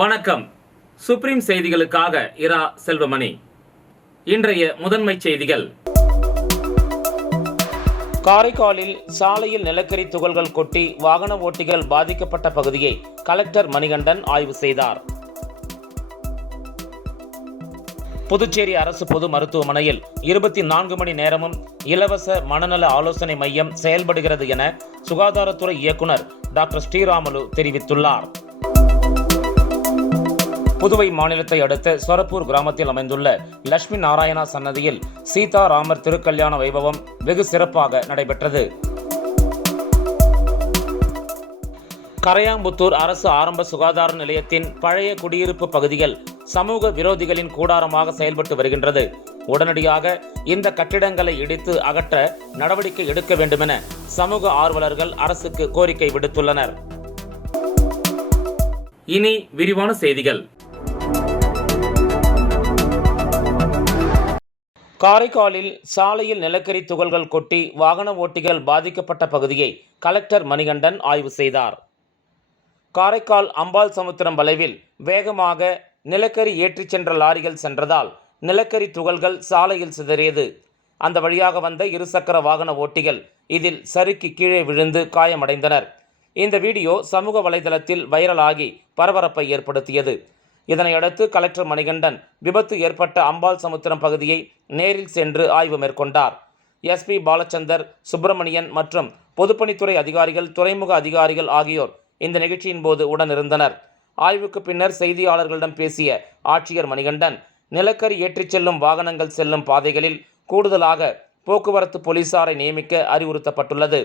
வணக்கம். சுப்ரீம் செய்திகளுக்காக இரா செல்வமணி. இன்றைய முதன்மை செய்திகள். காரைக்காலில் சாலையில் நிலக்கரி துகள்கள் கொட்டி வாகன ஓட்டிகள் பாதிக்கப்பட்ட பகுதியை கலெக்டர் மணிகண்டன் ஆய்வு செய்தார். புதுச்சேரி அரசு பொது மருத்துவமனையில் 24 மணி நேரமும் இலவச மனநல ஆலோசனை மையம் செயல்படுகிறது என சுகாதாரத்துறை இயக்குனர் டாக்டர் ஸ்ரீராமுலு தெரிவித்துள்ளார். புதுவை மாநிலத்தை அடுத்த சொரப்பூர் கிராமத்தில் அமைந்துள்ள லட்சுமி நாராயணா சன்னதியில் சீதா ராமர் திருக்கல்யாண வைபவம் வெகு சிறப்பாக நடைபெற்றது. கரையாம்புத்தூர் அரசு ஆரம்ப சுகாதார நிலையத்தின் பழைய குடியிருப்பு பகுதிகள் சமூக விரோதிகளின் கூடாரமாக செயல்பட்டு வருகின்றது. உடனடியாக இந்த கட்டிடங்களை இடித்து அகற்ற நடவடிக்கை எடுக்க வேண்டுமென சமூக ஆர்வலர்கள் அரசுக்கு கோரிக்கை விடுத்துள்ளனர். இனி விரிவான செய்திகள். காரைக்காலில் சாலையில் நிலக்கரி துகள்கள் கொட்டி வாகன ஓட்டிகள் பாதிக்கப்பட்ட பகுதியை கலெக்டர் மணிகண்டன் ஆய்வு செய்தார். காரைக்கால் அம்பாள் சமுத்திரம் வளைவில் வேகமாக நிலக்கரி ஏற்றிச் சென்ற லாரிகள் சென்றதால் நிலக்கரி துகள்கள் சாலையில் சிதறியது. அந்த வழியாக வந்த இருசக்கர வாகன ஓட்டிகள் இதில் சறுக்கி கீழே விழுந்து காயமடைந்தனர். இந்த வீடியோ சமூக வலைதளத்தில் வைரலாகி பரபரப்பை ஏற்படுத்தியது. இதனையடுத்து கலெக்டர் மணிகண்டன் விபத்து ஏற்பட்ட அம்பாள் சமுத்திரம் பகுதியை நேரில் சென்று ஆய்வு மேற்கொண்டார். எஸ்பி பாலச்சந்தர், சுப்பிரமணியன் மற்றும் பொதுப்பணித்துறை அதிகாரிகள், துறைமுக அதிகாரிகள் ஆகியோர் இந்த நிகழ்ச்சியின் போது உடனிருந்தனர். ஆய்வுக்கு பின்னர் செய்தியாளர்களிடம் பேசிய ஆட்சியர் மணிகண்டன், நிலக்கரி ஏற்றிச் செல்லும் வாகனங்கள் செல்லும் பாதைகளில் கூடுதலாக போக்குவரத்து போலீசாரை நியமிக்க அறிவுறுத்தப்பட்டுள்ளது.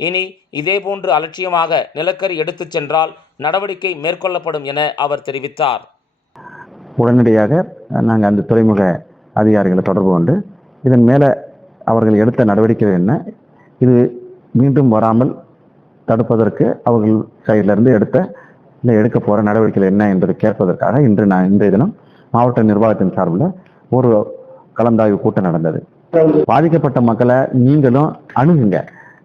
இனி இதேபோன்று அலட்சியமாக நிலக்கரி எடுத்துச் சென்றால் நடவடிக்கை மேற்கொள்ளப்படும் என அவர் தெரிவித்தார். உடனடியாக நாங்கள் அந்த துறைமுக அதிகாரிகளை தொடர்பு கொண்டு இதன் மேலே அவர்கள் எடுத்த நடவடிக்கை என்ன, இது மீண்டும் வராமல் தடுப்பதற்கு அவர்கள் சைடிலிருந்து எடுக்க போகிற நடவடிக்கைகள் என்ன என்பதை கேட்பதற்காக இன்றைய தினம் மாவட்ட நிர்வாகத்தின் சார்பில் ஒரு கலந்தாய்வு கூட்டம் நடந்தது. பாதிக்கப்பட்ட மக்களை நீங்களும் அணுகுங்க.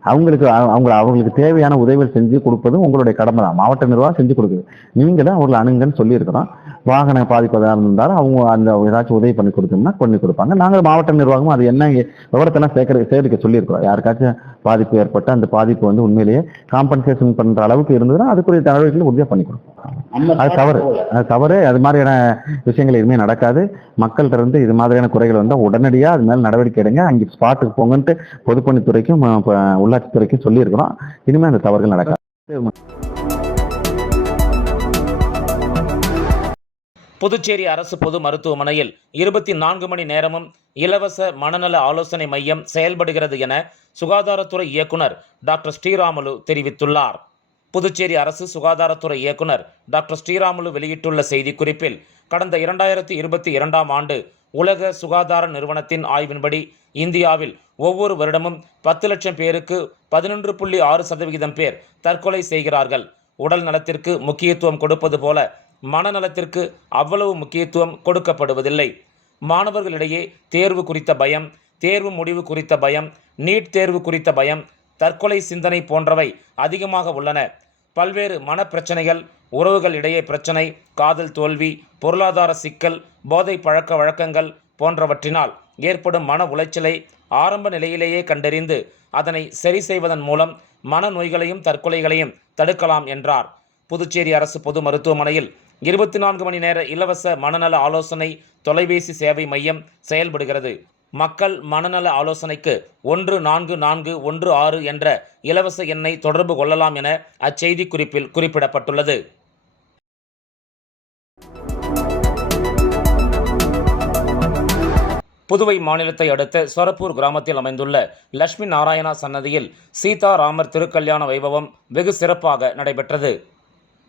அவங்களுக்கு தேவையான உதவிகள் செஞ்சு கொடுப்பதும் உங்களுடைய கடமை தான். மாவட்ட நிர்வாகம் செஞ்சு கொடுக்குது. நீங்களும் அவங்களை அணுங்கன்னு சொல்லியிருக்கிறோம். வாகனம் பாதிப்பதாக இருந்தாலும் அவங்க அந்த ஏதாச்சும் உதவி பண்ணி கொடுத்தோம்னா பண்ணி கொடுப்பாங்க. நாங்கள் மாவட்ட நிர்வாகமும் அது என்ன விவரத்தெல்லாம் சேகரிக்க சொல்லியிருக்கிறோம். யாருக்காச்சும் பாதிப்பு ஏற்பட்டு அந்த பாதிப்பு உண்மையிலேயே காம்பன்சேஷன் பண்ற அளவுக்கு இருந்ததுன்னா அதுக்குரிய நடவடிக்கைகள் உறுதியாக பண்ணி கொடுப்போம். அது தவறு. அது மாதிரியான விஷயங்கள் எதுவுமே நடக்காது. மக்கள்கிட்ட இருந்து இது மாதிரியான குறைகள் வந்தால் உடனடியாக அது மேலே நடவடிக்கை எடுங்க, அங்கே ஸ்பாட்டுக்கு போங்கன்ட்டு பொதுப்பணித்துறைக்கும் உள்ளாட்சித்துறைக்கும் சொல்லியிருக்கிறோம். இனிமேல் அந்த தவறுகள் நடக்காது. புதுச்சேரி அரசு பொது மருத்துவமனையில் 24 மணி நேரமும் இலவச மனநல ஆலோசனை மையம் செயல்படுகிறது என சுகாதாரத்துறை இயக்குனர் டாக்டர் ஸ்ரீராமுலு தெரிவித்துள்ளார். புதுச்சேரி அரசு சுகாதாரத்துறை இயக்குனர் டாக்டர் ஸ்ரீராமுலு வெளியிட்டுள்ள செய்திக்குறிப்பில், கடந்த 2022ஆம் ஆண்டு உலக சுகாதார நிறுவனத்தின் ஆய்வின்படி இந்தியாவில் ஒவ்வொரு வருடமும் 10 லட்சம் பேருக்கு 11.6% பேர் தற்கொலை செய்கிறார்கள். உடல் நலத்திற்கு முக்கியத்துவம் கொடுப்பது போல மனநலத்திற்கு அவ்வளவு முக்கியத்துவம் கொடுக்கப்படுவதில்லை. மாணவர்களிடையே தேர்வு குறித்த பயம், தேர்வு முடிவு குறித்த பயம், நீட் தேர்வு குறித்த பயம், தற்கொலை சிந்தனை போன்றவை அதிகமாக உள்ளன. பல்வேறு மனப்பிரச்சனைகள், உறவுகள் இடையே பிரச்சனை, காதல் தோல்வி, பொருளாதார சிக்கல், போதை பழக்க வழக்கங்கள் போன்றவற்றினால் ஏற்படும் மன உளைச்சலை ஆரம்ப நிலையிலேயே கண்டறிந்து அதனை சரி செய்வதன் மூலம் மனநோய்களையும் தற்கொலைகளையும் தடுக்கலாம் என்றார். புதுச்சேரி அரசு பொது மருத்துவமனையில் 24 மணி நேர இலவச மனநல ஆலோசனை தொலைபேசி சேவை மையம் செயல்படுகிறது. மக்கள் மனநல ஆலோசனைக்கு 14416 என்ற இலவச எண்ணை தொடர்பு கொள்ளலாம் என அச்செய்தி குறிப்பில் குறிப்பிடப்பட்டுள்ளது. புதுவை மாநிலத்தை அடுத்த சொரப்பூர் கிராமத்தில் அமைந்துள்ள லட்சுமி நாராயணா சன்னதியில் சீதா ராமர் திருக்கல்யாண வைபவம் வெகு சிறப்பாக நடைபெற்றது.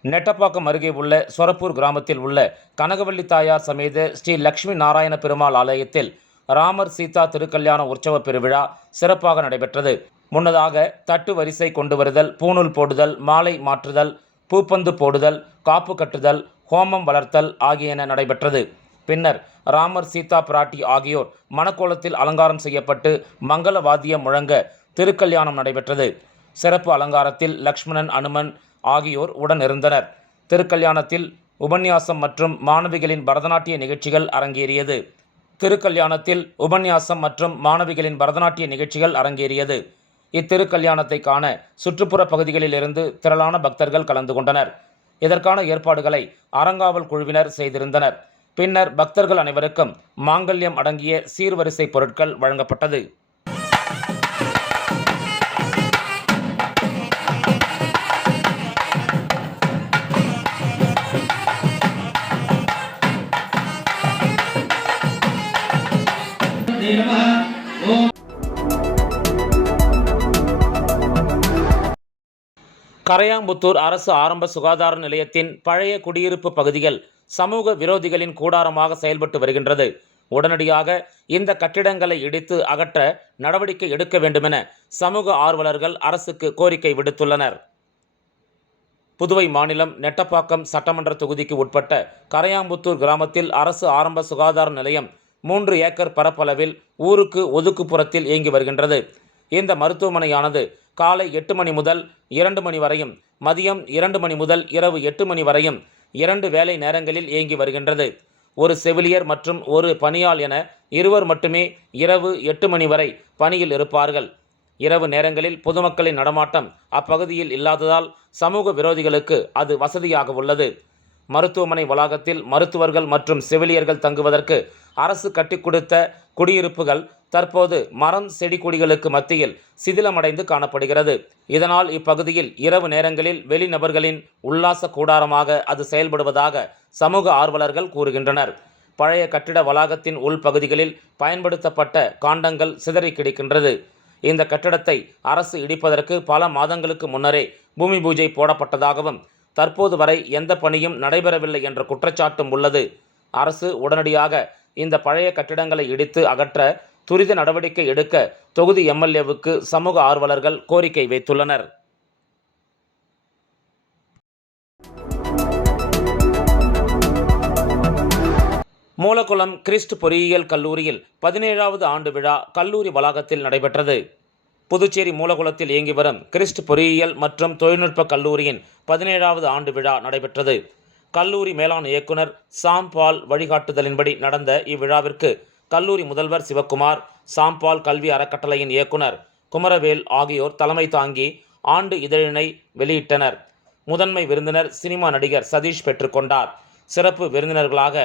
நெட்டப்பாக்கம் அருகே உள்ள சொரப்பூர் கிராமத்தில் உள்ள கனகவள்ளி தாயார் சமேத ஸ்ரீ லட்சுமி நாராயண பெருமாள் ஆலயத்தில் ராமர் சீதா திருக்கல்யாண உற்சவ பெருவிழா சிறப்பாக நடைபெற்றது. முன்னதாக தட்டு வரிசை கொண்டு வருதல், பூணூல் போடுதல், மாலை மாற்றுதல், பூப்பந்து போடுதல், காப்பு கட்டுதல், ஹோமம் வளர்த்தல் ஆகியன நடைபெற்றது. பின்னர் ராமர், சீதா பிராட்டி ஆகியோர் மணக்கோலத்தில் அலங்காரம் செய்யப்பட்டு மங்கள வாத்தியம் முழங்க திருக்கல்யாணம் நடைபெற்றது. சிறப்பு அலங்காரத்தில் லக்ஷ்மணன், அனுமன் ஆகியோர் உடன் இருந்தனர். திருக்கல்யாணத்தில் உபன்யாசம் மற்றும் மாணவிகளின் பரதநாட்டிய நிகழ்ச்சிகள் அரங்கேறியது. திருக்கல்யாணத்தில் உபன்யாசம் மற்றும் மாணவிகளின் பரதநாட்டிய நிகழ்ச்சிகள் அரங்கேறியது. இத்திருக்கல்யாணத்தை காண சுற்றுப்புற பகுதிகளிலிருந்து திரளான பக்தர்கள் கலந்து கொண்டனர். இதற்கான ஏற்பாடுகளை அறங்காவல் குழுவினர் செய்திருந்தனர். பின்னர் பக்தர்கள் அனைவருக்கும் மாங்கல்யம் அடங்கிய சீர்வரிசை பொருட்கள் வழங்கப்பட்டது. கரையாம்புத்தூர் அரசு ஆரம்ப சுகாதார நிலையத்தின் பழைய குடியிருப்பு பகுதிகள் சமூக விரோதிகளின் கூடாரமாக செயல்பட்டு வருகின்றது. உடனடியாக இந்த கட்டிடங்களை இடித்து அகற்ற நடவடிக்கை எடுக்க வேண்டுமென சமூக ஆர்வலர்கள் அரசுக்கு கோரிக்கை விடுத்துள்ளனர். புதுவை மாநிலம் நெட்டப்பாக்கம் சட்டமன்ற தொகுதிக்கு உட்பட்ட கரையாம்புத்தூர் கிராமத்தில் அரசு ஆரம்ப சுகாதார நிலையம் 3 ஏக்கர் பரப்பளவில் ஊருக்கு ஒதுக்குப்புறத்தில் இயங்கி வருகின்றது. இந்த மருத்துவமனையானது காலை 8 மணி முதல் 2 மணி வரையும், மதியம் 2 மணி முதல் இரவு 8 மணி வரையும் 2 வேலை நேரங்களில் இயங்கி வருகின்றது. ஒரு செவிலியர் மற்றும் ஒரு பணியாள் என இருவர் மட்டுமே இரவு 8 மணி வரை பணியில் இருப்பார்கள். இரவு நேரங்களில் பொதுமக்களின் நடமாட்டம் அப்பகுதியில் இல்லாததால் சமூக விரோதிகளுக்கு அது வசதியாக உள்ளது. மருத்துவமனை வளாகத்தில் மருத்துவர்கள் மற்றும் செவிலியர்கள் தங்குவதற்கு அரசு கட்டிக் கொடுத்த குடியிருப்புகள் தற்போது மரம் செடி கொடிகளுக்கு மத்தியில் சிதிலமடைந்து காணப்படுகிறது. இதனால் இப்பகுதியில் இரவு நேரங்களில் வெளிநபர்களின் உல்லாச கூடாரமாக அது செயல்படுவதாக சமூக ஆர்வலர்கள் கூறுகின்றனர். பழைய கட்டிட வளாகத்தின் உள்பகுதிகளில் பயன்படுத்தப்பட்ட காண்டங்கள் சிதறி கிடக்கின்றது. இந்த கட்டிடத்தை அரசு இடிப்பதற்கு பல மாதங்களுக்கு முன்னரே பூமி பூஜை போடப்பட்டதாகவும் தற்போது வரை எந்த பணியும் நடைபெறவில்லை என்ற குற்றச்சாட்டும் உள்ளது. அரசு உடனடியாக இந்த பழைய கட்டிடங்களை இடித்து அகற்ற துரித நடவடிக்கை எடுக்க தொகுதி எம்எல்ஏவுக்கு சமூக ஆர்வலர்கள் கோரிக்கை வைத்துள்ளனர். மூலக்குளம் கிறிஸ்ட் பொறியியல் கல்லூரியில் 17வது ஆண்டு விழா கல்லூரி வளாகத்தில் நடைபெற்றது. புதுச்சேரி மூலக்குளத்தில் இயங்கி வரும் கிறிஸ்ட் பொறியியல் மற்றும் தொழில்நுட்ப கல்லூரியின் 17வது ஆண்டு விழா நடைபெற்றது. கல்லூரி மேலாண் இயக்குனர் சாம்பால் வழிகாட்டுதலின்படி நடந்த இவ்விழாவிற்கு கல்லூரி முதல்வர் சிவக்குமார், சாம்பால் கல்வி அறக்கட்டளையின் இயக்குனர் குமரவேல் ஆகியோர் தலைமை தாங்கி ஆண்டு இதழினை வெளியிட்டனர். முதன்மை விருந்தினர் சினிமா நடிகர் சதீஷ் பெற்றுக்கொண்டார். சிறப்பு விருந்தினர்களாக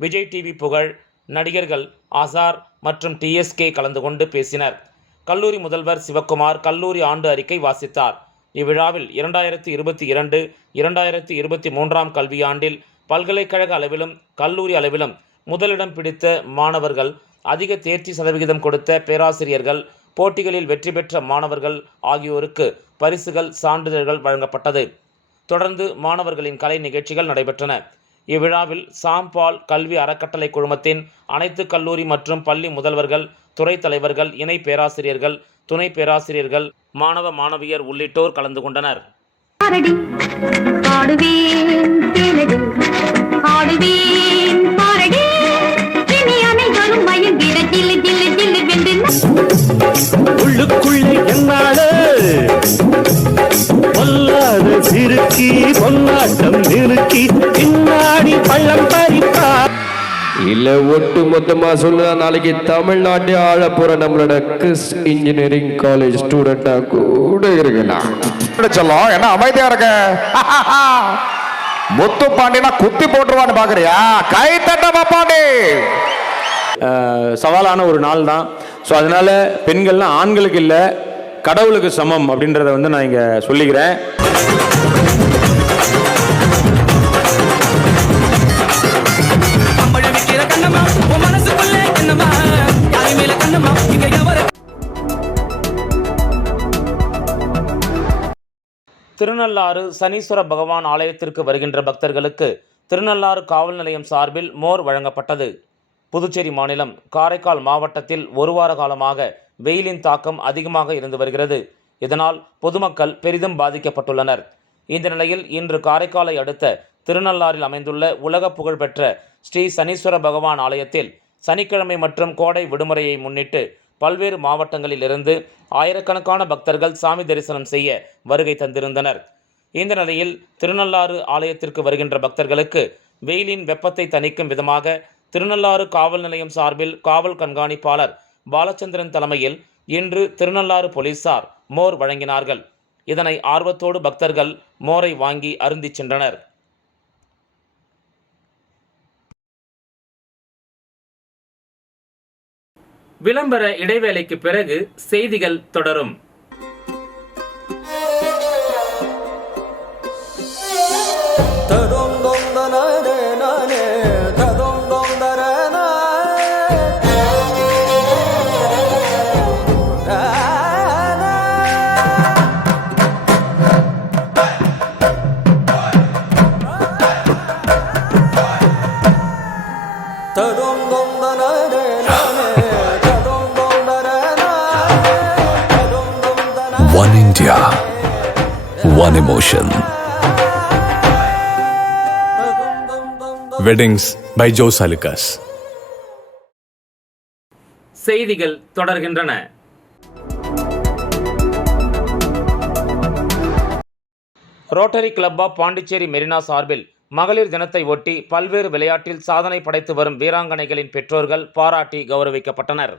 விஜய் டிவி புகழ், நடிகர்கள் ஆசார் மற்றும் TSK கலந்து கொண்டு பேசினர். கல்லூரி முதல்வர் சிவக்குமார் கல்லூரி ஆண்டு அறிக்கை வாசித்தார். இவ்விழாவில் 2022-2023 கல்வியாண்டில் பல்கலைக்கழக அளவிலும் கல்லூரி அளவிலும் முதலிடம் பிடித்த மாணவர்கள், அதிக தேர்ச்சி சதவிகிதம் கொடுத்த பேராசிரியர்கள், போட்டிகளில் வெற்றி பெற்ற மாணவர்கள் ஆகியோருக்கு பரிசுகள், சான்றிதழ்கள் வழங்கப்பட்டது. தொடர்ந்து மாணவர்களின் கலை நிகழ்ச்சிகள் நடைபெற்றன. இவ்விழாவில் சாம்பால் கல்வி அறக்கட்டளை குழுமத்தின் அனைத்து கல்லூரி மற்றும் பள்ளி முதல்வர்கள், துறை தலைவர்கள், இணை பேராசிரியர்கள், துணை பேராசிரியர்கள், மாணவ மாணவியர் உள்ளிட்டோர் கலந்து கொண்டனர். உள்ளுக்குள்ளே என்னாலே பொல்லாத சிறுக்கி பொன்னாட்டம் நிறுக்கி பின்னாடி பள்ளம் பறிப்பா இல்ல ஒட்டு மொத்தமா சொல்லுதா நாளைக்கு தமிழ்நாட்டை ஆள போற நம்மளோட கிறிஸ் இன்ஜினியரிங் காலேஜ் ஸ்டூடெண்டா கூட இருக்கலாம். சொல்லும் என்ன அமைதியா இருக்க? முத்து பாண்டினா குத்தி போட்டுருவான்னு பாக்குறியா? கை தட்ட பாண்டி. சவாலான ஒரு நாள் தான். ஸோ அதனால பெண்கள்லாம் ஆண்களுக்கு இல்லை, கடவுளுக்கு சமம் அப்படின்றத வந்து நான் இங்கே சொல்லிக்கிறேன். திருநள்ளாறு சனீஸ்வர பகவான் ஆலயத்திற்கு வருகின்ற பக்தர்களுக்கு திருநள்ளாறு காவல் நிலையம் சார்பில் மோர் வழங்கப்பட்டது. புதுச்சேரி மாநிலம் காரைக்கால் மாவட்டத்தில் ஒரு வார காலமாக வெயிலின் தாக்கம் அதிகமாக இருந்து வருகிறது. இதனால் பொதுமக்கள் பெரிதும் பாதிக்கப்பட்டுள்ளனர். இந்த நிலையில் இன்று காரைக்காலை அடுத்த திருநள்ளாறில் அமைந்துள்ள உலக புகழ்பெற்ற ஸ்ரீ சனீஸ்வர பகவான் ஆலயத்தில் சனிக்கிழமை மற்றும் கோடை விடுமுறையை முன்னிட்டு பல்வேறு மாவட்டங்களில் இருந்து ஆயிரக்கணக்கான பக்தர்கள் சாமி தரிசனம் செய்ய வருகை தந்திருந்தனர். இந்த நிலையில் திருநள்ளாறு ஆலயத்திற்கு வருகின்ற பக்தர்களுக்கு வெயிலின் வெப்பத்தை தணிக்கும் விதமாக திருநள்ளாறு காவல் நிலையம் சார்பில் காவல் கண்காணிப்பாளர் பாலச்சந்திரன் தலைமையில் இன்று திருநள்ளாறு போலீசார் மோர் வழங்கினார்கள். இதனை ஆர்வத்தோடு பக்தர்கள் மோரை வாங்கி அருந்திச் சென்றனர். விளம்பர இடைவேளைக்கு பிறகு செய்திகள் தொடரும். One India, one emotion. Weddings by Jose Alucas. செய்திகள் தொடர்கின்றன. Rotary club of Pondicherry Marina சார்பில் மகளிர் தினத்தை ஒட்டி பல்வேறு விளையாட்டில் சாதனை படைத்து வரும் வீராங்கனைகளின் பெற்றோர்கள் பாராட்டி கௌரவிக்கப்பட்டனர்.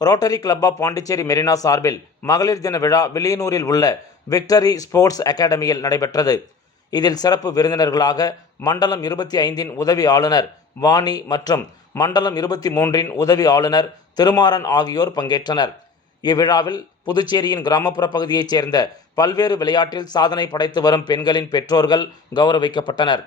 Rotary club of Pondicherry Marina சார்பில் மகளிர் தின விழா வில்லியனூரில் உள்ள விக்டரி ஸ்போர்ட்ஸ் அகாடமியில் நடைபெற்றது. இதில் சிறப்பு விருந்தினர்களாக மண்டலம் 25இன் உதவி ஆளுநர் வாணி மற்றும் மண்டலம் 23இன் உதவி ஆளுநர் திருமாறன் ஆகியோர் பங்கேற்றனர். இவ்விழாவில் புதுச்சேரியின் கிராமப்புற பகுதியைச் சேர்ந்த பல்வேறு விளையாட்டில் சாதனை படைத்து வரும் பெண்களின் பெற்றோர்கள் கௌரவிக்கப்பட்டனர்.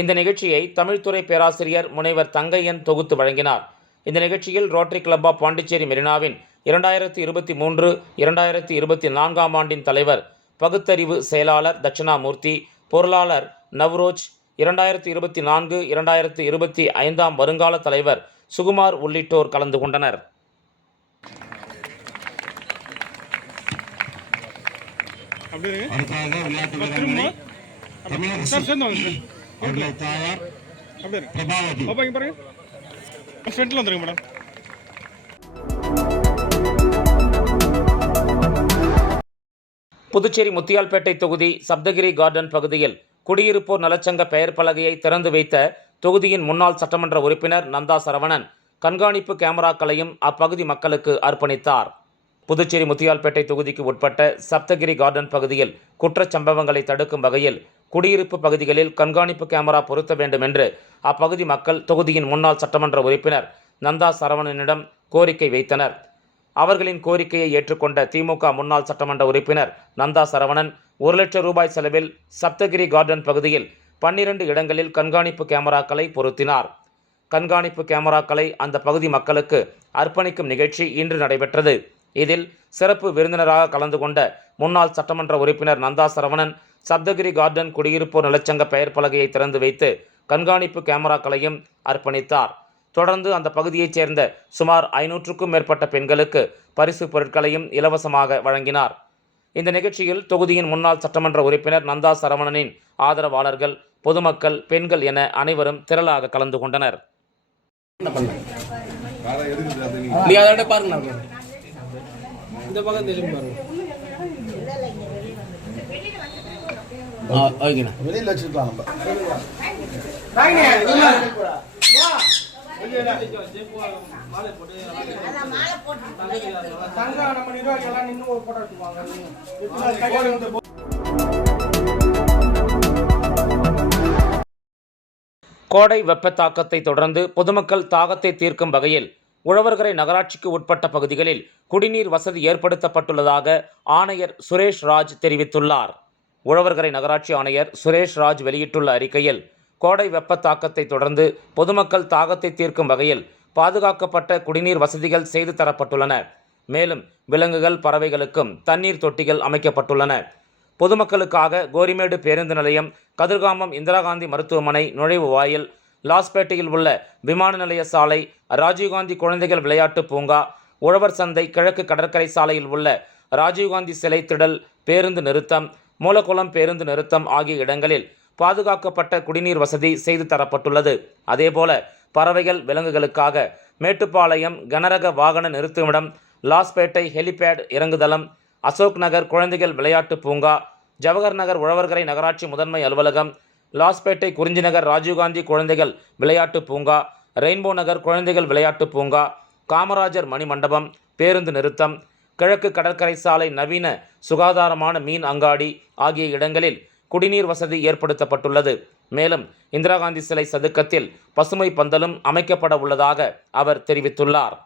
இந்த நிகழ்ச்சியை தமிழ்துறை பேராசிரியர் முனைவர் தங்கையன் தொகுத்து வழங்கினார். இந்த நிகழ்ச்சியில் ரோட்டரி கிளப் ஆஃப் பாண்டிச்சேரி மெரினாவின் 2023-2024 ஆண்டின் தலைவர், பகுத்தறிவு செயலாளர் தட்சிணாமூர்த்தி, பொருளாளர் நவ்ரோஜ், 2024-2025 வருங்கால தலைவர் சுகுமார் உள்ளிட்டோர் கலந்து கொண்டனர். புதுச்சேரி முத்தியால்பேட்டை தொகுதி சப்தகிரி கார்டன் பகுதியில் குடியிருப்போர் நலச்சங்க பெயர் பலகையை திறந்து வைத்த தொகுதியின் முன்னாள் சட்டமன்ற உறுப்பினர் நந்தா சரவணன் கண்காணிப்பு கேமராக்களையும் அப்பகுதி மக்களுக்கு அர்ப்பணித்தார். புதுச்சேரி முத்தியால்பேட்டை தொகுதிக்கு உட்பட்ட சப்தகிரி கார்டன் பகுதியில் குற்றச்சம்பவங்களை தடுக்கும் வகையில் குடியிருப்பு பகுதிகளில் கண்காணிப்பு கேமரா பொருத்த வேண்டும் என்று அப்பகுதி மக்கள் தொகுதியின் முன்னாள் சட்டமன்ற உறுப்பினர் நந்தா சரவணனிடம் கோரிக்கை வைத்தனர். அவர்களின் கோரிக்கையை ஏற்றுக்கொண்ட திமுக முன்னாள் சட்டமன்ற உறுப்பினர் நந்தா சரவணன் 1 லட்சம் ரூபாய் செலவில் சப்தகிரி கார்டன் பகுதியில் 12 இடங்களில் கண்காணிப்பு கேமராக்களை பொருத்தினார். கண்காணிப்பு கேமராக்களை அந்த பகுதி மக்களுக்கு அர்ப்பணிக்கும் நிகழ்ச்சி இன்று நடைபெற்றது. இதில் சிறப்பு விருந்தினராக கலந்து கொண்ட முன்னாள் சட்டமன்ற உறுப்பினர் நந்தா சரவணன் சப்தகிரி கார்டன் குடியிருப்போர் நலச்சங்க பெயர் பலகையை திறந்து வைத்து கண்காணிப்பு கேமராக்களையும் அர்ப்பணித்தார். தொடர்ந்து அந்த பகுதியைச் சேர்ந்த சுமார் 500க்கும் மேற்பட்ட பெண்களுக்கு பரிசு பொருட்களையும் இலவசமாக வழங்கினார். இந்த நிகழ்ச்சியில் தொகுதியின் முன்னாள் சட்டமன்ற உறுப்பினர் நந்தா சரவணனின் ஆதரவாளர்கள், பொதுமக்கள், பெண்கள் என அனைவரும் திரளாக கலந்து கொண்டனர். கோடை வெப்ப தாக்கத்தை தொடர்ந்து பொதுமக்கள் தாகத்தை தீர்க்கும் வகையில் உழவர்கரை நகராட்சிக்கு உட்பட்ட பகுதிகளில் குடிநீர் வசதி ஏற்படுத்தப்பட்டுள்ளதாக ஆணையர் சுரேஷ் ராஜ் தெரிவித்துள்ளார். உழவர்கரை நகராட்சி ஆணையர் சுரேஷ் ராஜ் வெளியிட்டுள்ள அறிக்கையில், கோடை வெப்ப தாக்கத்தை தொடர்ந்து பொதுமக்கள் தாகத்தை தீர்க்கும் வகையில் பாதுகாக்கப்பட்ட குடிநீர் வசதிகள் செய்து தரப்பட்டுள்ளன. மேலும் விலங்குகள், பறவைகளுக்கும் தண்ணீர் தொட்டிகள் அமைக்கப்பட்டுள்ளன. பொதுமக்களுக்காக கோரிமேடு பேருந்து நிலையம், கதிர்காமம் இந்திரா காந்தி மருத்துவமனை நுழைவு வாயில், லாஸ்பேட்டையில் உள்ள விமான நிலைய சாலை, ராஜீவ்காந்தி குழந்தைகள் விளையாட்டு பூங்கா, உழவர் சந்தை, கிழக்கு கடற்கரை சாலையில் உள்ள ராஜீவ்காந்தி சிலை திடல், பேருந்து நிறுத்தம், மூலக்குளம் பேருந்து நிறுத்தம் ஆகிய இடங்களில் பாதுகாக்கப்பட்ட குடிநீர் வசதி செய்து தரப்பட்டுள்ளது. அதேபோல பறவைகள், விலங்குகளுக்காக மேட்டுப்பாளையம் கனரக வாகன நிறுத்துமிடம், லாஸ்பேட்டை ஹெலிபேட் இறங்குதளம், அசோக் நகர் குழந்தைகள் விளையாட்டு பூங்கா, ஜவஹர் நகர் உழவர்கரை நகராட்சி முதன்மை அலுவலகம், லாஸ்பேட்டை குறிஞ்சிநகர் ராஜீவ்காந்தி குழந்தைகள் விளையாட்டு பூங்கா, ரெயின்போ நகர் குழந்தைகள் விளையாட்டு பூங்கா, காமராஜர் மணிமண்டபம், பேருந்து நிறுத்தம், கிழக்கு கடற்கரை சாலை நவீன சுகாதாரமான மீன் அங்காடி ஆகிய இடங்களில் குடிநீர் வசதி ஏற்படுத்தப்பட்டுள்ளது. மேலும் இந்திரா காந்தி சிலை சதுக்கத்தில் பசுமை பந்தலும் அமைக்கப்பட உள்ளதாக அவர் தெரிவித்துள்ளார்.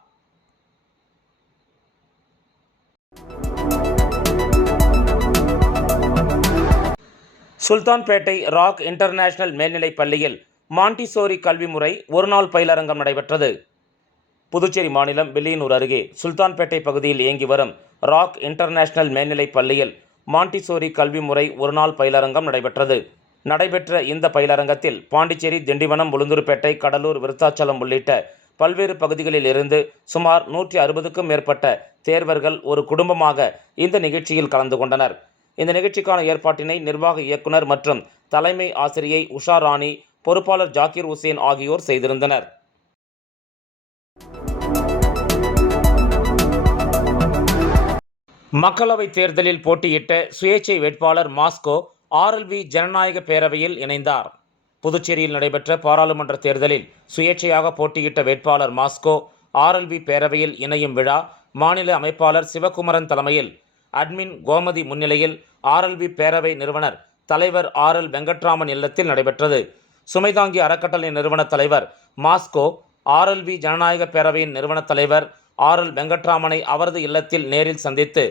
சுல்தான்பேட்டை ராக் இன்டர்நேஷனல் மேல்நிலைப் பள்ளியில் மாண்டிசோரி கல்வி முறை ஒருநாள் பயிலரங்கம் நடைபெற்றது. புதுச்சேரி மாநிலம் வில்லியனூர் அருகே சுல்தான்பேட்டை பகுதியில் இயங்கி வரும் ராக் இன்டர்நேஷனல் மேல்நிலைப் பள்ளியில் மாண்டிசோரி கல்வி முறை ஒருநாள் பயிலரங்கம் நடைபெற்றது. நடைபெற்ற இந்த பயிலரங்கத்தில் பாண்டிச்சேரி, திண்டிவனம், உளுந்தூர்பேட்டை, கடலூர், விருத்தாச்சலம் உள்ளிட்ட பல்வேறு பகுதிகளில் இருந்து சுமார் 160க்கும் மேற்பட்ட தேர்வர்கள் ஒரு குடும்பமாக இந்த நிகழ்ச்சியில் கலந்து கொண்டனர். இந்த நிகழ்ச்சிக்கான ஏற்பாட்டினை நிர்வாக இயக்குனர் மற்றும் தலைமை ஆசிரியை உஷா ராணி, பொறுப்பாளர் ஜாக்கீர் உசேன் ஆகியோர் செய்திருந்தனர். மக்களவைத் தேர்தலில் போட்டியிட்ட சுயேட்சை வேட்பாளர் மாஸ்கோ ஆர்எல்வி ஜனநாயக பேரவையில் இணைந்தார். புதுச்சேரியில் நடைபெற்ற பாராளுமன்ற தேர்தலில் சுயேட்சையாக போட்டியிட்ட வேட்பாளர் மாஸ்கோ ஆர்எல்வி பேரவையில் இணையும் விழா மாநில அமைப்பாளர் சிவகுமரன் தலைமையில் அட்மின் கோமதி முன்னிலையில் ஆர்எல்வி பேரவை நிறுவனர் தலைவர் ஆர்எல் வெங்கட்ராமன் இல்லத்தில் நடைபெற்றது. சுமைதாங்கி அறக்கட்டளை நிறுவன தலைவர் மாஸ்கோ ஆர்எல்வி ஜனநாயக பேரவையின் நிறுவன தலைவர் ஆர்எல் வெங்கட்ராமனை அவரது இல்லத்தில் நேரில் சந்தித்து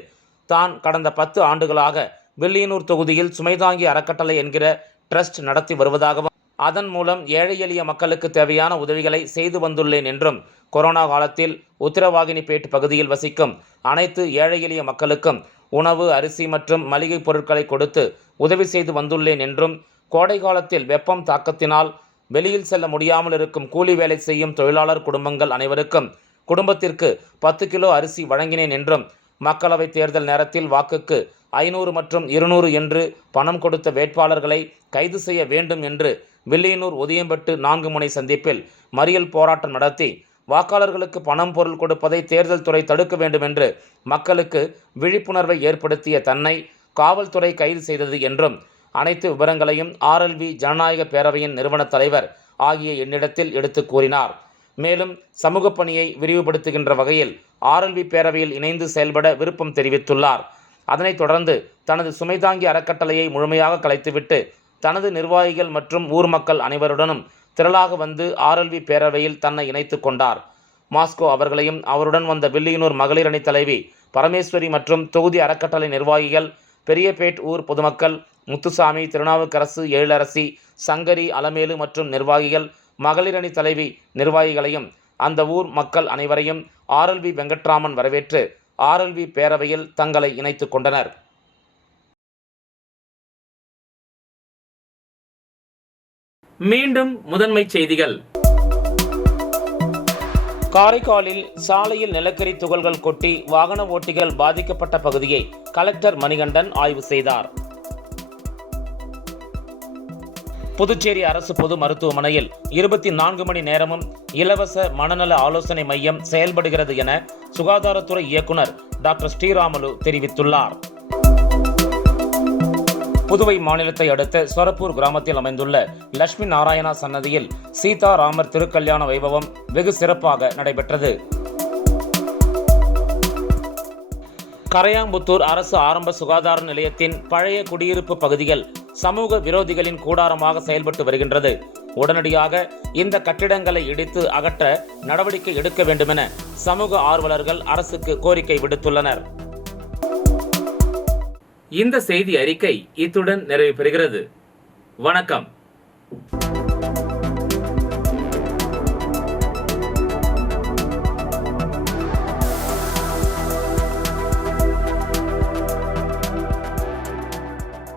தான் கடந்த 10 ஆண்டுகளாக வில்லியனூர் தொகுதியில் சுமைதாங்கி அறக்கட்டளை என்கிற ட்ரஸ்ட் நடத்தி வருவதாகவும், அதன் மூலம் ஏழை எளிய மக்களுக்கு தேவையான உதவிகளை செய்து வந்துள்ளேன் என்றும், கொரோனா காலத்தில் உத்திரவாகினிப்பேட் பகுதியில் வசிக்கும் அனைத்து ஏழை எளிய மக்களுக்கும் உணவு, அரிசி மற்றும் மளிகை பொருட்களை கொடுத்து உதவி செய்து வந்துள்ளேன் என்றும், கோடை காலத்தில் வெப்பம் தாக்கத்தினால் வெளியில் செல்ல முடியாமல் இருக்கும் கூலி வேலை செய்யும் தொழிலாளர் குடும்பங்கள் அனைவருக்கும் குடும்பத்திற்கு 10 கிலோ அரிசி வழங்கினேன் என்றும், மக்களவைத் தேர்தல் நேரத்தில் வாக்குக்கு 500 மற்றும் 200 என்று பணம் கொடுத்த வேட்பாளர்களை கைது செய்ய வேண்டும் என்று வில்லியனூர் உதயம்பட்டு 4 முனை சந்திப்பில் மறியல் போராட்டம் நடத்தி வாக்காளர்களுக்கு பணம் பொருள் கொடுப்பதை தேர்தல் துறை தடுக்க வேண்டும் என்று மக்களுக்கு விழிப்புணர்வை ஏற்படுத்திய தன்னை காவல்துறை கைது செய்தது என்றும், அனைத்து விவரங்களையும் ஆர்எல்வி ஜனநாயக பேரவையின் நிறுவன தலைவர் ஆகிய என்னிடத்தில் எடுத்து கூறினார். மேலும் சமூக பணியை விரிவுபடுத்துகின்ற வகையில் ஆர்எல்வி பேரவையில் இணைந்து செயல்பட விருப்பம் தெரிவித்துள்ளார். அதனைத் தொடர்ந்து தனது சுமைதாங்கி அறக்கட்டளையை முழுமையாக கலைத்துவிட்டு தனது நிர்வாகிகள் மற்றும் ஊர் மக்கள் அனைவருடனும் திரளாக வந்து ஆர்எல்வி பேரவையில் தன்னை இணைத்து கொண்டார். மாஸ்கோ அவர்களையும் அவருடன் வந்த வில்லியனூர் மகளிர் அணி தலைவி பரமேஸ்வரி மற்றும் தொகுதி அறக்கட்டளை நிர்வாகிகள், பெரியபேட் ஊர் பொதுமக்கள், முத்துசாமி, திருநாவுக்கரசு, எழிலரசி, சங்கரி, அலமேலு மற்றும் நிர்வாகிகள், மகளிர் அணி தலைவி நிர்வாகிகளையும் அந்த ஊர் மக்கள் அனைவரையும் ஆர்எல்வி வெங்கட்ராமன் வரவேற்று ஆர்எல்வி பேரவையில் தங்களை இணைத்துக் கொண்டனர். மீண்டும் முதன்மை செய்திகள். காரைக்காலில் சாலையில் நிலக்கரி துகள்கள் கொட்டி வாகன ஓட்டிகள் பாதிக்கப்பட்ட பகுதியை கலெக்டர் மணிகண்டன் ஆய்வு செய்தார். புதுச்சேரி அரசு பொது மருத்துவமனையில் 24 மணி நேரமும் இலவச மனநல ஆலோசனை மையம் செயல்படுகிறது என சுகாதாரத்துறை இயக்குனர் டாக்டர் ஸ்ரீராமலு தெரிவித்துள்ளார். புதுவை மாநிலத்தை அடுத்த சொரப்பூர் கிராமத்தில் அமைந்துள்ள லட்சுமி நாராயணா சன்னதியில் சீதா ராமர் திருக்கல்யாண வைபவம் வெகு சிறப்பாக நடைபெற்றது. கரையாம்புத்தூர் அரசு ஆரம்ப சுகாதார நிலையத்தின் பழைய குடியிருப்பு பகுதிகள் சமூக விரோதிகளின் கூடாரமாக செயல்பட்டு வருகின்றது. உடனடியாக இந்த கட்டிடங்களை இடித்து அகற்ற நடவடிக்கை எடுக்க வேண்டுமென சமூக ஆர்வலர்கள் அரசுக்கு கோரிக்கை விடுத்துள்ளனர். இந்த செய்தி அறிக்கை இத்துடன் நிறைவு பெறுகிறது. வணக்கம்.